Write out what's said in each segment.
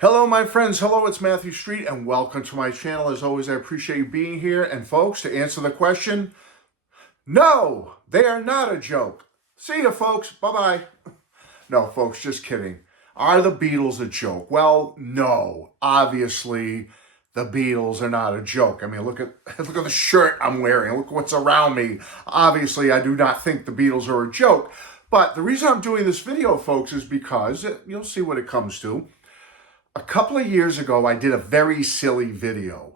Hello, my friends. Hello, it's Matthew Street, and welcome to my channel. As always, I appreciate you being here. And folks, to answer the question, no, they are not a joke. See you, folks. Bye-bye. No, folks, just kidding. Are the Beatles a joke? Well, no. Obviously, the Beatles are not a joke. I mean, look at the shirt I'm wearing. Look what's around me. Obviously, I do not think the Beatles are a joke. But the reason I'm doing this video, folks, is because you'll see what it comes to. A couple of years ago, I did a very silly video.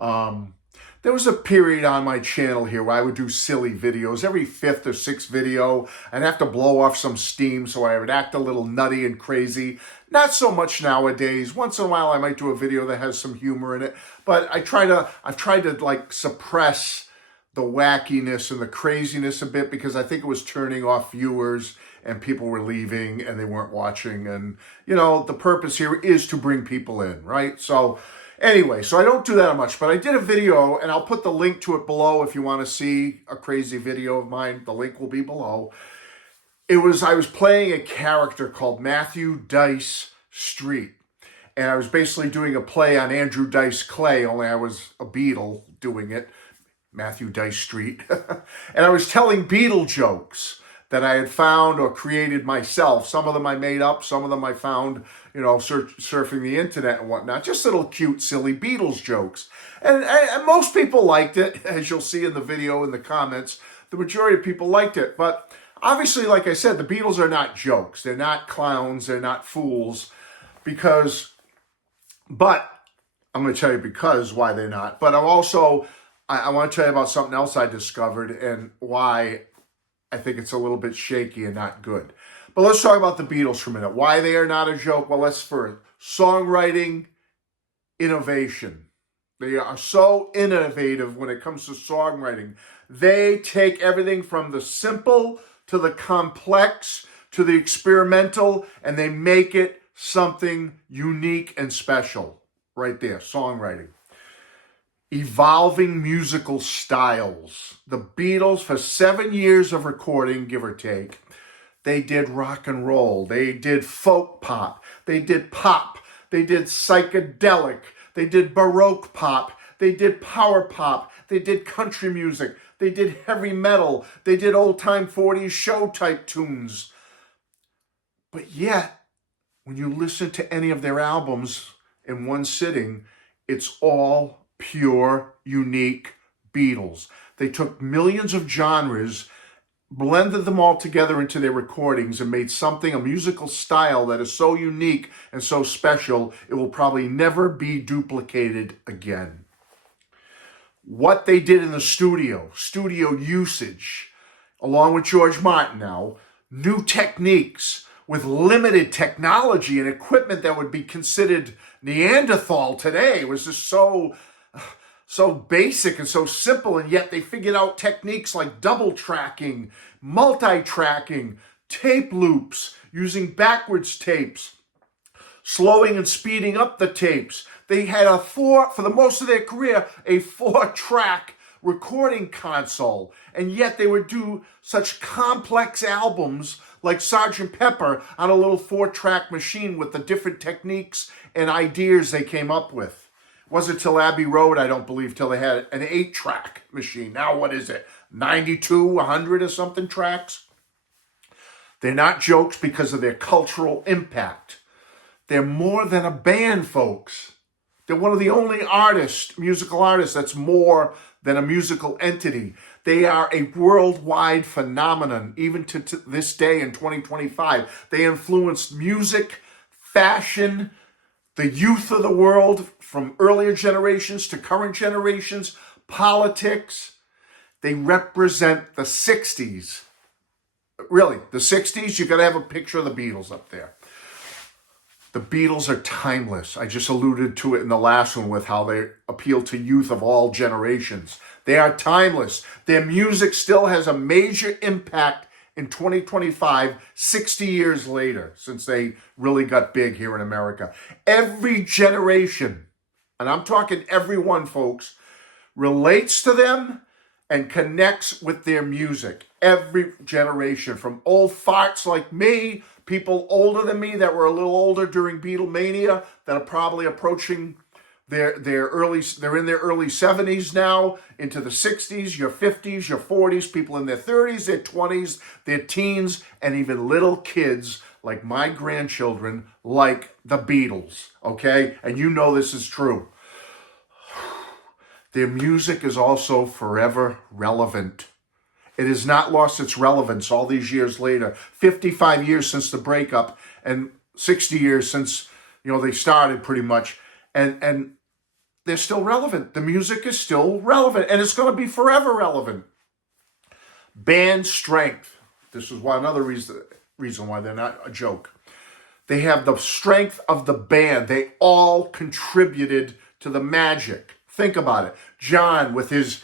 There was a period on my channel here where I would do silly videos. Every fifth or sixth video, I'd have to blow off some steam, so I would act a little nutty and crazy. Not so much nowadays. Once in a while, I might do a video that has some humor in it, but I've tried to like suppress the wackiness and the craziness a bit because I think it was turning off viewers and people were leaving and they weren't watching. And, you know, the purpose here is to bring people in, right? So anyway, so I don't do that much, but I did a video and I'll put the link to it below if you want to see a crazy video of mine. The link will be below. I was playing a character called Matthew Dice Street. And I was basically doing a play on Andrew Dice Clay, only I was a Beatle doing it. Matthew Dice Street. And I was telling Beatle jokes that I had found or created myself. Some of them I made up, some of them I found, you know, surfing the internet and whatnot. Just little cute, silly Beatles jokes. And most people liked it, as you'll see in the video in the comments. The majority of people liked it. But obviously, like I said, the Beatles are not jokes. They're not clowns. They're not fools. But I'm going to tell you why they're not. But I want to tell you about something else I discovered and why I think it's a little bit shaky and not good. But let's talk about the Beatles for a minute. Why they are not a joke? Well, let's first. Songwriting, innovation. They are so innovative when it comes to songwriting. They take everything from the simple to the complex to the experimental, and they make it something unique and special. Right there, songwriting. Evolving musical styles. The Beatles, for 7 years of recording, give or take, they did rock and roll, they did folk pop, they did pop, they did psychedelic, they did baroque pop, they did power pop, they did country music, they did heavy metal, they did old-time 40s show type tunes. But yet, when you listen to any of their albums in one sitting, it's all pure, unique Beatles. They took millions of genres, blended them all together into their recordings, and made a musical style that is so unique and so special, it will probably never be duplicated again. What they did in the studio usage, along with George Martin now, new techniques with limited technology and equipment that would be considered Neanderthal today, was just so basic and so simple, and yet they figured out techniques like double tracking, multi-tracking, tape loops, using backwards tapes, slowing and speeding up the tapes. They had for the most of their career, a 4-track recording console, and yet they would do such complex albums like Sgt. Pepper on a little 4-track machine with the different techniques and ideas they came up with. Wasn't till Abbey Road, I don't believe, till they had an 8-track machine. Now what is it? 92, 100 or something tracks? They're not jokes because of their cultural impact. They're more than a band, folks. They're one of the only musical artists that's more than a musical entity. They are a worldwide phenomenon, even to this day in 2025. They influenced music, fashion, the youth of the world, from earlier generations to current generations, politics. They represent the 60s. Really, the 60s, you've got to have a picture of the Beatles up there. The Beatles are timeless. I just alluded to it in the last one with how they appeal to youth of all generations. They are timeless. Their music still has a major impact in 2025, 60 years later, since they really got big here in America. Every generation, and I'm talking everyone, folks, relates to them and connects with their music. Every generation, from old farts like me, people older than me that were a little older during Beatlemania that are probably approaching they're in their early 70s now, into the 60s, your 50s, your 40s, people in their 30s, their 20s, their teens, and even little kids like my grandchildren like the Beatles, okay? And you know this is true. Their music is also forever relevant. It has not lost its relevance all these years later. 55 years since the breakup and 60 years since, they started pretty much. And they're still relevant. The music is still relevant, and it's going to be forever relevant. Band strength. This is another reason why they're not a joke. They have the strength of the band. They all contributed to the magic. Think about it. John, with his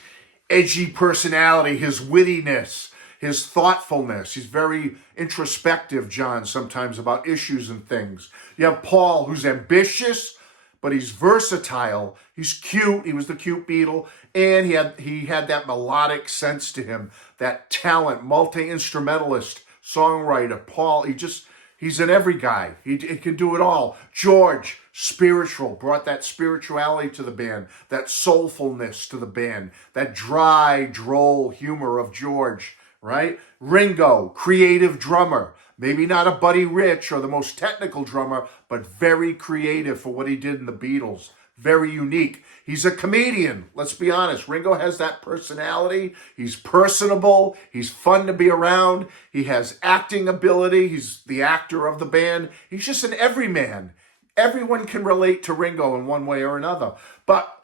edgy personality, his wittiness, his thoughtfulness. He's very introspective, John, sometimes about issues and things. You have Paul, who's ambitious, but he's versatile. He's cute. He was the cute Beatle. And he had that melodic sense to him, that talent, multi-instrumentalist, songwriter. Paul, he's an every guy. He can do it all. George, spiritual, brought that spirituality to the band, that soulfulness to the band, that dry, droll humor of George, right? Ringo, creative drummer. Maybe not a Buddy Rich or the most technical drummer, but very creative for what he did in the Beatles. Very unique. He's a comedian. Let's be honest. Ringo has that personality. He's personable. He's fun to be around. He has acting ability. He's the actor of the band. He's just an everyman. Everyone can relate to Ringo in one way or another. But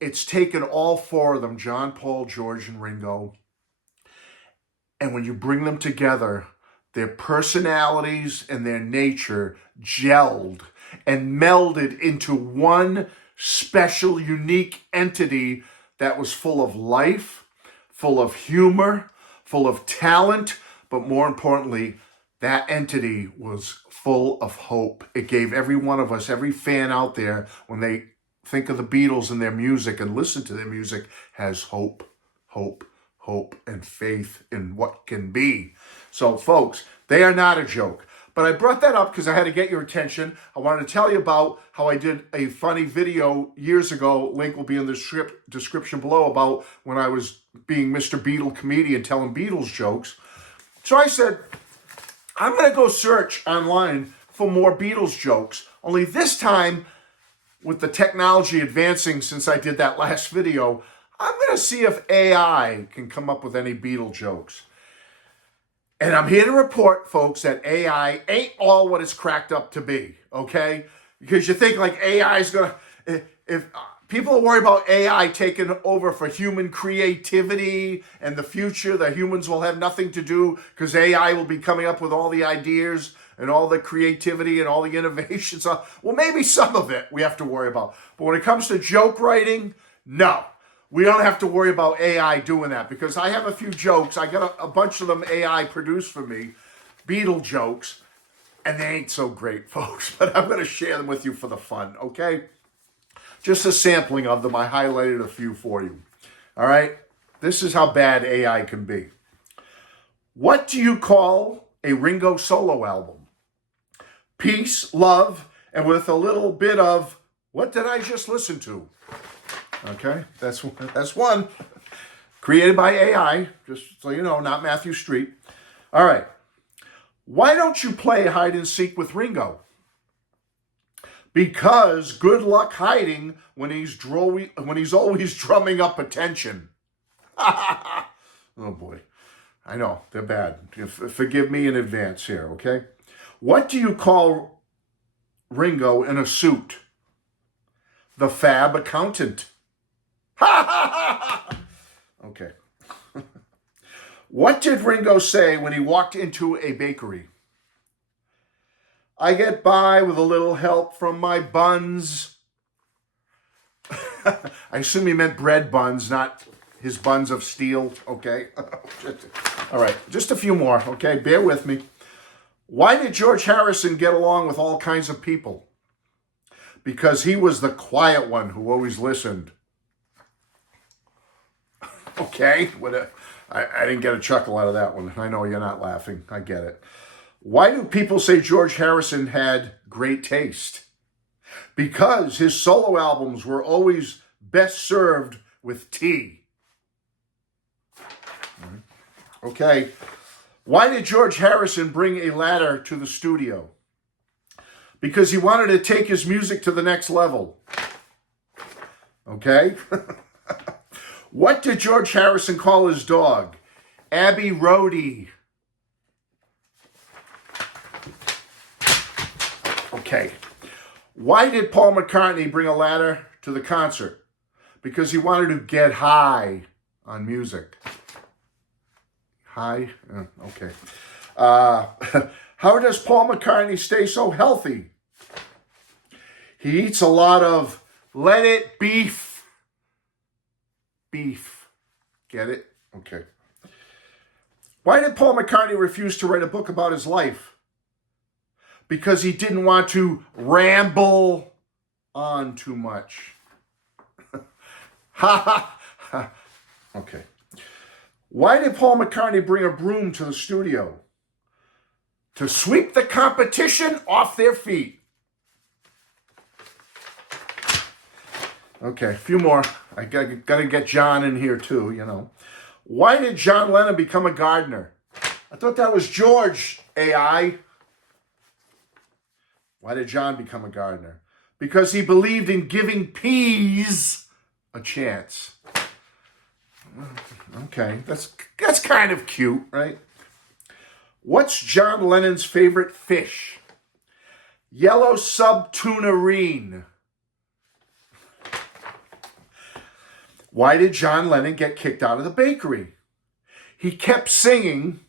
it's taken all four of them, John, Paul, George, and Ringo. And when you bring them together, their personalities and their nature gelled and melded into one special, unique entity that was full of life, full of humor, full of talent, but more importantly, that entity was full of hope. It gave every one of us, every fan out there, when they think of the Beatles and their music and listen to their music, has hope, hope, hope, and faith in what can be. So, folks, they are not a joke. But I brought that up because I had to get your attention. I wanted to tell you about how I did a funny video years ago. Link will be in the description below, about when I was being Mr. Beatle comedian telling Beatles jokes. So I said, I'm going to go search online for more Beatles jokes. Only this time, with the technology advancing since I did that last video, I'm going to see if AI can come up with any Beatle jokes. And I'm here to report, folks, that AI ain't all what it's cracked up to be, okay? Because you think like AI is going to, if people are worried about AI taking over for human creativity and the future, that humans will have nothing to do because AI will be coming up with all the ideas and all the creativity and all the innovations. Well, maybe some of it we have to worry about. But when it comes to joke writing, no. We don't have to worry about AI doing that, because I have a few jokes. I got a bunch of them AI produced for me, Beatle jokes, and they ain't so great, folks. But I'm going to share them with you for the fun, okay? Just a sampling of them. I highlighted a few for you. All right? This is how bad AI can be. What do you call a Ringo solo album? Peace, love, and with a little bit of, what did I just listen to? Okay, that's one. Created by AI, just so you know, not Matthew Street. All right. Why don't you play hide and seek with Ringo? Because good luck hiding when he's always drumming up attention. Oh boy. I know, they're bad. Forgive me in advance here, okay? What do you call Ringo in a suit? The fab accountant. Okay. What did Ringo say when he walked into a bakery? I get by with a little help from my buns. I assume he meant bread buns, not his buns of steel, okay? All right, just a few more, okay? Bear with me. Why did George Harrison get along with all kinds of people? Because he was the quiet one who always listened. Okay, I didn't get a chuckle out of that one. I know you're not laughing. I get it. Why do people say George Harrison had great taste? Because his solo albums were always best served with tea. Okay. Why did George Harrison bring a ladder to the studio? Because he wanted to take his music to the next level. Okay? What did George Harrison call his dog? Abbey Roadie. Okay. Why did Paul McCartney bring a ladder to the concert? Because he wanted to get high on music. High? Okay. How does Paul McCartney stay so healthy? He eats a lot of let it beef. Beef. Get it? Okay. Why did Paul McCartney refuse to write a book about his life? Because he didn't want to ramble on too much. Ha ha. Okay. Why did Paul McCartney bring a broom to the studio? To sweep the competition off their feet. Okay, a few more. I got to get John in here too, you know. Why did John Lennon become a gardener? I thought that was George, AI. Why did John become a gardener? Because he believed in giving peas a chance. Okay, that's kind of cute, right? What's John Lennon's favorite fish? Yellow subtunarine. Why did John Lennon get kicked out of the bakery? He kept singing,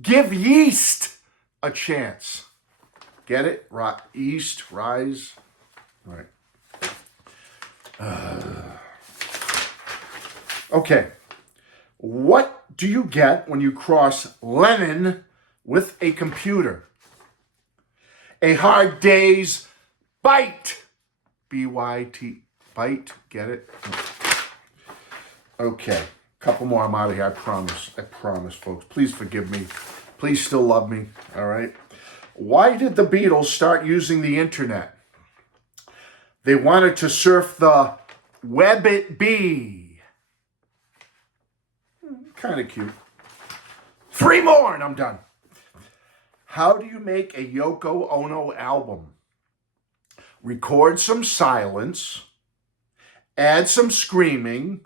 "Give yeast a chance." Get it? Yeast, rise. All right. Okay. What do you get when you cross Lennon with a computer? A hard day's bite. B-Y-T. Bite. Get it? Okay. Couple more. I'm out of here. I promise. I promise, folks. Please forgive me. Please still love me. All right. Why did the Beatles start using the internet? They wanted to surf the web it be. Kind of cute. 3 more and I'm done. How do you make a Yoko Ono album? Record some silence, add some screaming,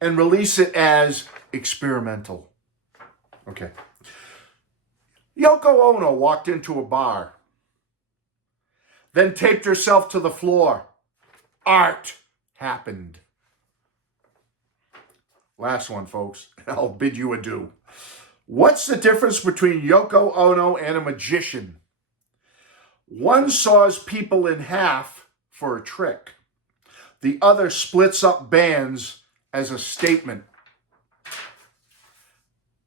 and release it as experimental. Okay. Yoko Ono walked into a bar, then taped herself to the floor. Art happened. Last one, folks. I'll bid you adieu. What's the difference between Yoko Ono and a magician? One saws people in half for a trick. The other splits up bands as a statement.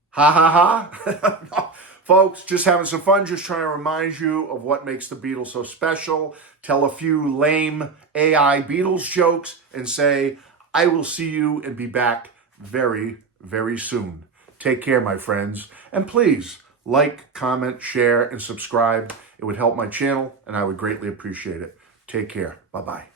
Ha ha ha. No. Folks, just having some fun, just trying to remind you of what makes the Beatles so special. Tell a few lame AI Beatles jokes and say, I will see you and be back very, very soon. Take care, my friends. And please, like, comment, share, and subscribe. It would help my channel, and I would greatly appreciate it. Take care. Bye-bye.